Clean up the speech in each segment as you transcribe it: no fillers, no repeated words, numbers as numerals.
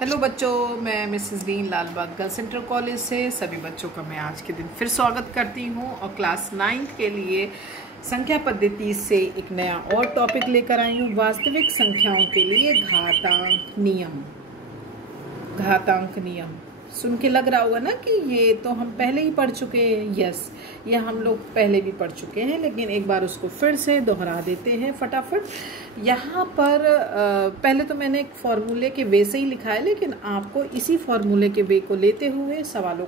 Hello बच्चों, मैं Mrs बीन लालबाग गर्ल्स सेंट्रल कॉलेज से सभी बच्चों का मैं आज के दिन फिर स्वागत करती हूँ और क्लास 9th के लिए संख्या पद्धति से एक नया और टॉपिक लेकर आई हूँ। वास्तविक संख्याओं के लिए घातांक नियम। घातांक नियम सुन के लग रहा होगा ना कि ये तो हम पहले ही पढ़ चुके हैं। यस, ये हम लोग पहले भी पढ़ चुके हैं, लेकिन एक बार उसको फिर से दोहरा देते हैं फटाफट। यहाँ पर पहले तो मैंने एक फॉर्मूले के वे से ही लिखा है, लेकिन आपको इसी फॉर्मूले के वे को लेते हुए सवालों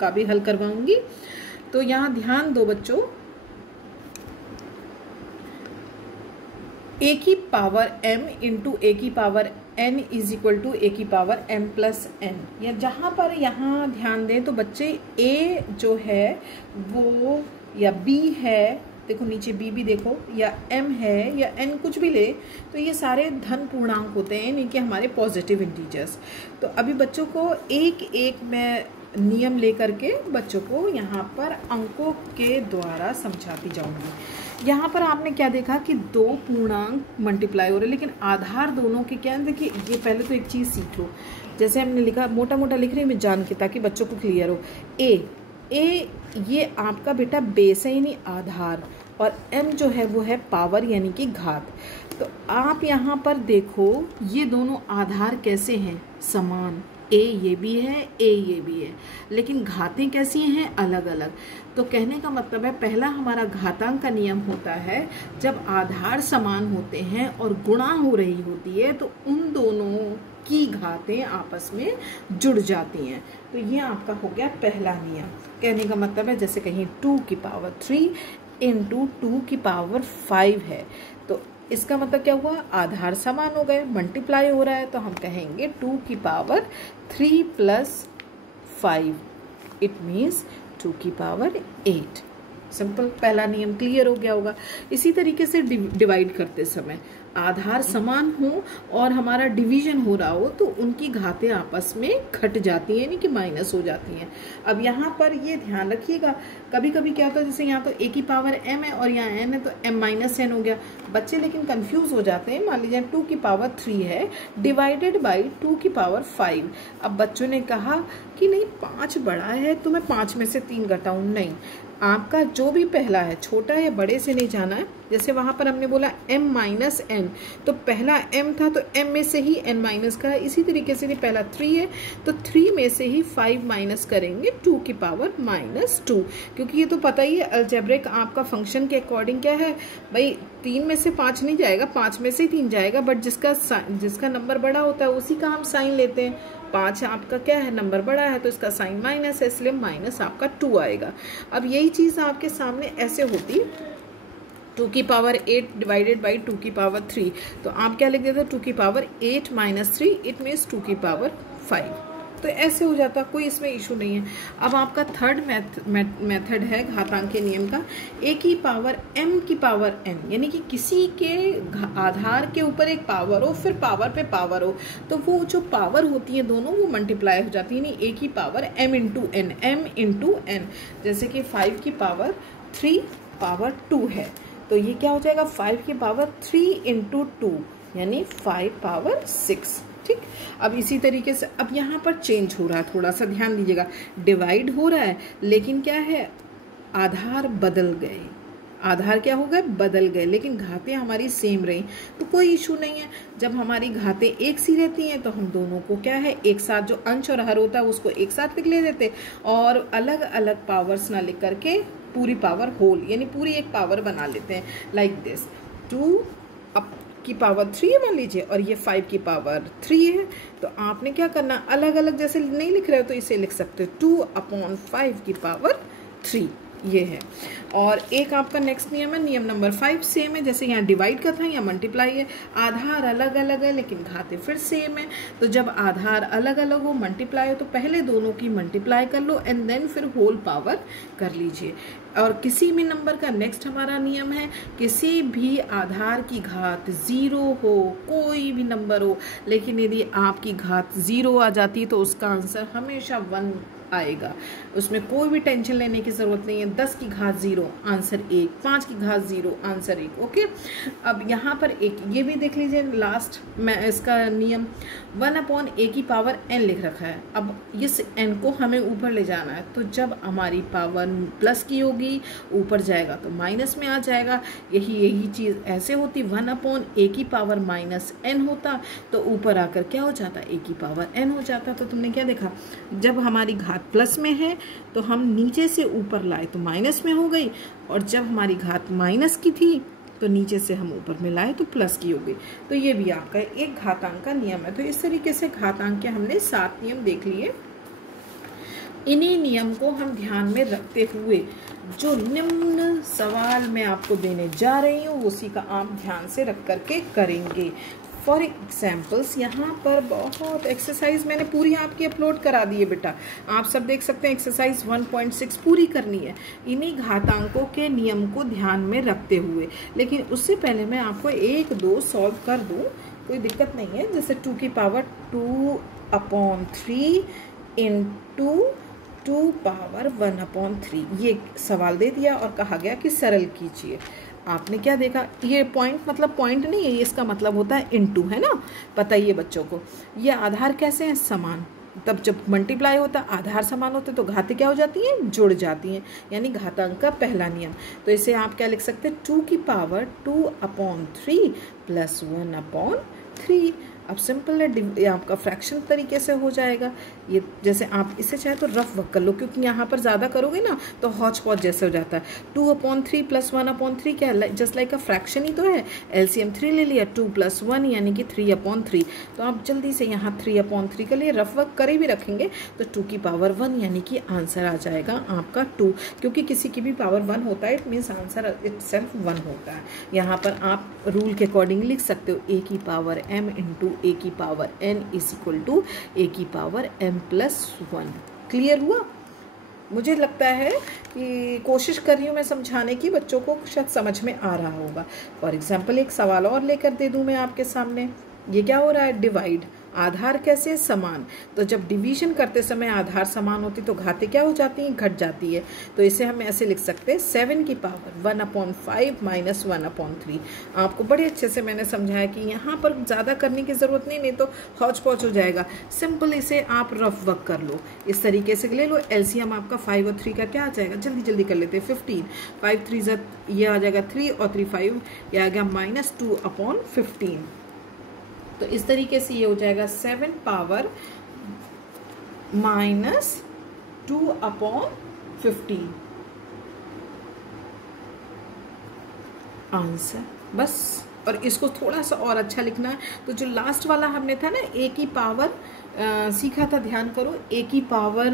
का भी हल करवाऊंगी। तो यहाँ ध्यान दो बच्चों, ए की पावर m इंटू ए की power n is equal to A की पावर m प्लस n। या जहाँ पर यहाँ ध्यान दें तो बच्चे a जो है वो या b है, देखो नीचे b भी देखो, या m है या n कुछ भी ले, तो ये सारे धन पूर्णांक होते हैं, यानी कि हमारे पॉजिटिव इंटीजर्स। तो अभी बच्चों को एक एक मैं नियम लेकर के बच्चों को यहाँ पर अंकों के द्वारा समझाती जाऊंगी। यहाँ पर आपने क्या देखा कि दो पूर्णांक मल्टीप्लाई हो रहे, लेकिन आधार दोनों के क्या है। देखिए, ये पहले तो एक चीज़ सीख लो। जैसे हमने लिखा, मोटा मोटा लिख रही हूँ मैं जान के, ताकि बच्चों को क्लियर हो। ए ये आपका बेटा बेस है यानी आधार, और m जो है वो है पावर यानी कि घात। तो आप यहाँ पर देखो, ये दोनों आधार कैसे हैं, समान। a ये भी है, a ये भी है, लेकिन घातें कैसी हैं, अलग अलग। तो कहने का मतलब है, पहला हमारा घातांक का नियम होता है जब आधार समान होते हैं और गुणा हो रही होती है, तो उन दोनों की घातें आपस में जुड़ जाती हैं। तो ये आपका हो गया पहला नियम। कहने का मतलब है, जैसे कहीं 2 की पावर 3 इंटू 2 की पावर 5 है, तो इसका मतलब क्या हुआ, आधार समान हो गए, मल्टीप्लाई हो रहा है, तो हम कहेंगे 2 की पावर 3 प्लस 5, इट मीन्स 2 की पावर 8। सिंपल, पहला नियम क्लियर हो गया होगा। इसी तरीके से डिवाइड करते समय आधार समान हो और हमारा डिवीजन हो रहा हो, तो उनकी घातें आपस में घट जाती हैं, यानी कि माइनस हो जाती हैं। अब यहाँ पर ये ध्यान रखिएगा, कभी कभी क्या होता है, जैसे यहाँ तो a की पावर m है और यहाँ n है, तो m माइनस n हो गया। बच्चे लेकिन कंफ्यूज हो जाते हैं। मान लीजिए 2 की पावर 3 है डिवाइडेड बाई 2 की पावर 5। अब बच्चों ने कहा कि नहीं, 5 बड़ा है तो मैं 5 में से 3 घटाऊं। नहीं, आपका जो भी पहला है, छोटा या बड़े से नहीं जाना है। जैसे वहां पर हमने बोला m माइनस n, तो पहला m था तो m में से ही n माइनस का है। इसी तरीके से पहला 3 है तो 3 में से ही 5 माइनस करेंगे 2 की पावर -2, क्योंकि ये तो पता ही है अलजेब्रिक आपका फंक्शन के अकॉर्डिंग क्या है भाई, 3 में से 5 नहीं जाएगा, 5 में से ही 3 जाएगा, बट जिसका नंबर बड़ा होता है उसी का हम साइन लेते हैं। 5 आपका क्या है, नंबर बड़ा है, तो इसका साइन माइनस है, इसलिए माइनस आपका 2 आएगा। अब यही चीज आपके सामने ऐसे होती, 2 की पावर 8 डिवाइडेड बाई 2 की पावर 3, तो आप क्या लिख देते, 2 की पावर 8 माइनस 3, इट मीन्स 2 की पावर 5। तो ऐसे हो जाता, कोई इसमें इशू नहीं है। अब आपका थर्ड मेथड है घातांक के नियम का, a की पावर m की पावर n, यानी कि किसी के आधार के ऊपर एक पावर हो, फिर पावर पे पावर हो, तो वो जो पावर होती है दोनों वो मल्टीप्लाई हो जाती है, यानी a की पावर m इंटू n। जैसे कि 5 की पावर 3 पावर 2 है, तो ये क्या हो जाएगा, 5 की पावर 3 इंटू 2, यानी 5 पावर 6। ठीक, अब इसी तरीके से अब यहाँ पर चेंज हो रहा है, थोड़ा सा ध्यान दीजिएगा। डिवाइड हो रहा है, लेकिन क्या है, आधार बदल गए। आधार क्या हो गए, बदल गए, लेकिन घातें हमारी सेम रही, तो कोई इशू नहीं है। जब हमारी घातें एक सी रहती हैं तो हम दोनों को क्या है, एक साथ जो अंश और हर होता है उसको एक साथ लिख ले देते, और अलग अलग पावर्स ना लिख करके पूरी पावर होल, यानी पूरी एक पावर बना लेते हैं। लाइक दिस, 2 की पावर 3 है मान लीजिए, और ये 5 की पावर 3 है, तो आपने क्या करना, अलग अलग जैसे नहीं लिख रहे हो तो इसे लिख सकते हो 2/5 की पावर 3, ये है। और एक आपका नेक्स्ट नियम है, नियम नंबर 5, सेम है, जैसे यहाँ डिवाइड का था, यहाँ मल्टीप्लाई है। आधार अलग अलग है लेकिन घातें फिर सेम है, तो जब आधार अलग अलग हो, मल्टीप्लाई हो, तो पहले दोनों की मल्टीप्लाई कर लो एंड देन फिर होल पावर कर लीजिए। और किसी भी नंबर का नेक्स्ट हमारा नियम है, किसी भी आधार की घात 0 हो, कोई भी नंबर हो, लेकिन यदि आपकी घात 0 आ जाती है तो उसका आंसर हमेशा 1 आएगा, उसमें कोई भी टेंशन लेने की ज़रूरत नहीं है। 10 की घात 0 आंसर 1, 5 की घात 0 आंसर 1। ओके, अब यहाँ पर एक ये भी देख लीजिए लास्ट में इसका नियम 1/a की पावर n लिख रखा है। अब इस n को हमें ऊपर ले जाना है, तो जब हमारी पावर प्लस की होगी ऊपर जाएगा तो माइनस में आ जाएगा। यही चीज़ ऐसे होती 1/a की पावर -n होता तो ऊपर आकर क्या हो जाता, a की पावर n हो जाता। तो तुमने क्या देखा, जब हमारी घात प्लस में है तो हम नीचे से ऊपर लाए तो माइनस में हो गई, और जब हमारी घात माइनस की थी तो नीचे से हम ऊपर में लाए तो प्लस की हो गई। तो ये भी आपका एक घातांक का नियम है। तो इस तरीके से घातांक के हमने 7 नियम देख लिए। इन्हीं नियम को हम ध्यान में रखते हुए जो निम्न सवाल मैं आपको देने जा रही हूँ उसी का आप ध्यान से रख करके करेंगे। फॉर एग्जाम्पल्स यहाँ पर बहुत एक्सरसाइज मैंने पूरी आपकी अपलोड करा दी है बेटा, आप सब देख सकते हैं। एक्सरसाइज 1.6 पूरी करनी है इन्हीं घातांकों के नियम को ध्यान में रखते हुए। लेकिन उससे पहले मैं आपको 1-2 सॉल्व कर दूँ, कोई दिक्कत नहीं है। जैसे 2 की पावर 2/3 इंटू 2 पावर 1/3 ये सवाल दे दिया और कहा गया कि सरल कीजिए। आपने क्या देखा, ये पॉइंट मतलब पॉइंट नहीं है, ये इसका मतलब होता है इनटू, है ना, पता ही है बच्चों को। ये आधार कैसे हैं, समान। तब जब मल्टीप्लाई होता है आधार समान होते तो घातें क्या हो जाती हैं, जुड़ जाती हैं, यानी घातांक का पहला नियम। तो इसे आप क्या लिख सकते हैं, 2 की पावर 2/3 प्लस 1/3। अब सिंपल है, ये आपका फ्रैक्शन तरीके से हो जाएगा। ये जैसे आप इसे चाहे तो रफ वर्क कर लो, क्योंकि यहाँ पर ज़्यादा करोगे ना तो हौच पौच जैसे हो जाता है। 2/3 प्लस 1/3 क्या है, जस्ट लाइक अ फ्रैक्शन ही तो है। एलसीएम 3 ले लिया, 2 + 1 यानी कि 3/3। तो आप जल्दी से यहाँ 3/3 के लिए रफ वर्क करे भी रखेंगे तो 2 की पावर 1 यानी कि आंसर आ जाएगा आपका 2। क्योंकि किसी की भी पावर 1 होता है, इट मीन्स आंसर इटसेल्फ 1 होता है। यहाँ पर आप रूल के अकॉर्डिंग लिख सकते हो a की पावर m इंटू a की power n is equal to a की पावर m + 1। क्लियर हुआ? मुझे लगता है कि कोशिश कर रही हूँ मैं समझाने की, बच्चों को शायद समझ में आ रहा होगा। फॉर एग्जाम्पल एक सवाल और लेकर दे दूँ मैं आपके सामने। ये क्या हो रहा है, डिवाइड। आधार कैसे, समान। तो जब डिवीजन करते समय आधार समान होती तो घातें क्या हो जाती हैं, घट जाती है। तो इसे हम ऐसे लिख सकते हैं 7 की पावर 1/5 माइनस 1/3। आपको बड़े अच्छे से मैंने समझाया कि यहाँ पर ज़्यादा करने की ज़रूरत नहीं तो हौच पौच हो जाएगा। सिंपल इसे आप रफ वर्क कर लो, इस तरीके से ले लो। एलसीएम आपका 5 और 3 का क्या आ जाएगा, जल्दी जल्दी कर लेते हैं। 15, 5 3 ये आ जाएगा 3 और 3 5, ये आ गया -2/15। तो इस तरीके से ये हो जाएगा 7 पावर -2/15 आंसर। बस, और इसको थोड़ा सा और अच्छा लिखना है तो जो लास्ट वाला हमने था ना a की पावर सीखा था, ध्यान करो, a की पावर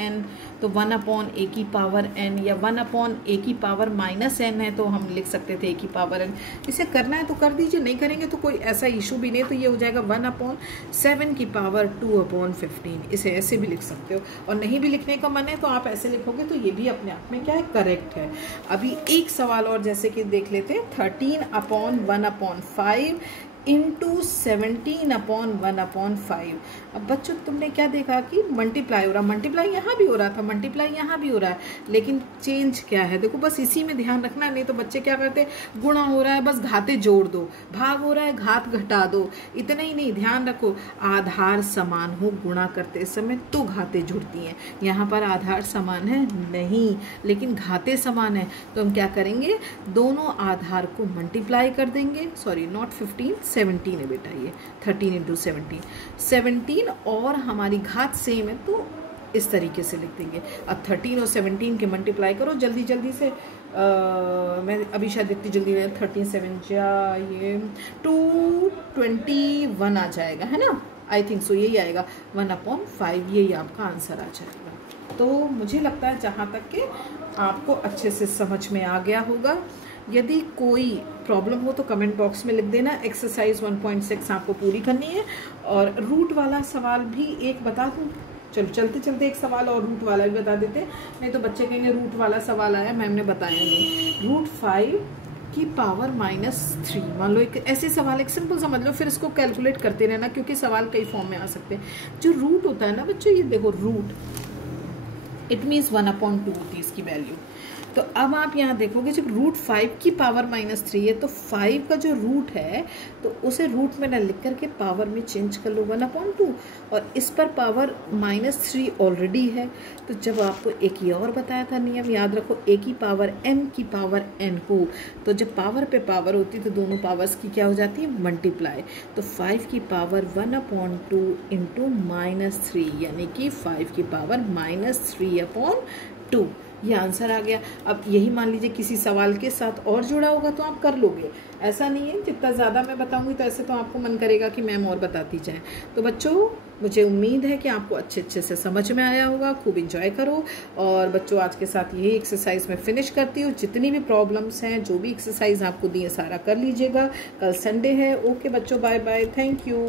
-n तो 1/a की पावर n, या 1/a की पावर -n है तो हम लिख सकते थे a की पावर n। इसे करना है तो कर दीजिए, नहीं करेंगे तो कोई ऐसा इशू भी नहीं। तो ये हो जाएगा 1/7 की पावर 2/15। इसे ऐसे भी लिख सकते हो, और नहीं भी लिखने का मन है तो आप ऐसे लिखोगे तो ये भी अपने आप में क्या है, करेक्ट है। अभी एक सवाल और जैसे कि देख लेते हैं, 13/1/5 इंटू 17/1/5। अब बच्चों तुमने क्या देखा कि मल्टीप्लाई हो रहा, मल्टीप्लाई यहाँ भी हो रहा था, मल्टीप्लाई यहाँ भी हो रहा है, लेकिन चेंज क्या है, देखो बस इसी में ध्यान रखना है। नहीं तो बच्चे क्या करते हैं, गुणा हो रहा है बस घाते जोड़ दो, भाग हो रहा है घात घटा दो, इतना ही नहीं, ध्यान रखो आधार समान हो गुणा करते समय तो घाते जुड़ती हैं। यहाँ पर आधार समान है नहीं, लेकिन घाते समान है तो हम क्या करेंगे, दोनों आधार को मल्टीप्लाई कर देंगे। सॉरी नॉट 15, 17 है बेटा, ये 13 इंटू 17 और हमारी घात सेम है तो इस तरीके से लिख देंगे। अब 13 और 17 के मल्टीप्लाई करो जल्दी जल्दी से। मैं अभी शायद इतनी जल्दी नहीं, 13 7 जा ये 221 आ जाएगा, है ना, आई थिंक सो यही आएगा 1/5, यही आपका आंसर आ जाएगा। तो मुझे लगता है जहाँ तक कि आपको अच्छे से समझ में आ गया होगा। यदि कोई प्रॉब्लम हो तो कमेंट बॉक्स में लिख देना। एक्सरसाइज 1.6 आपको पूरी करनी है, और रूट वाला सवाल भी एक बता दूँ। चलो चलते चलते एक सवाल और रूट वाला भी बता देते, नहीं तो बच्चे कहेंगे रूट वाला सवाल आया मैम ने बताया नहीं। √5 की पावर -3। मान लो एक ऐसे सवाल, एक सिंपल समझ लो, फिर इसको कैलकुलेट करते रहना क्योंकि सवाल कई फॉर्म में आ सकते हैं। जो रूट होता है ना बच्चों, ये देखो रूट, इट मीन्स 1/2 होती है इसकी वैल्यू। तो अब आप यहाँ देखोगे जब रूट 5 की पावर -3 है तो 5 का जो रूट है तो उसे रूट में ना लिख करके पावर में चेंज कर लो 1/2, और इस पर पावर -3 ऑलरेडी है। तो जब आपको एक ये और बताया था नियम, याद रखो, a की पावर m की पावर n हो तो जब पावर पे पावर होती है तो दोनों पावर्स की क्या हो जाती है, मल्टीप्लाई। तो 5 की पावर 1/2 इंटू -3 यानी कि 5 की पावर -3/2, ये आंसर आ गया। अब यही मान लीजिए किसी सवाल के साथ और जुड़ा होगा तो आप कर लोगे, ऐसा नहीं है जितना ज़्यादा मैं बताऊंगी तो ऐसे तो आपको मन करेगा कि मैम और बताती जाए। तो बच्चों मुझे उम्मीद है कि आपको अच्छे से समझ में आया होगा, खूब इंजॉय करो। और बच्चों आज के साथ यही एक्सरसाइज मैं फिनिश करती हूँ। जितनी भी प्रॉब्लम्स हैं, जो भी एक्सरसाइज आपको दी है सारा कर लीजिएगा। कल संडे है। ओके बच्चों, बाय बाय, थैंक यू।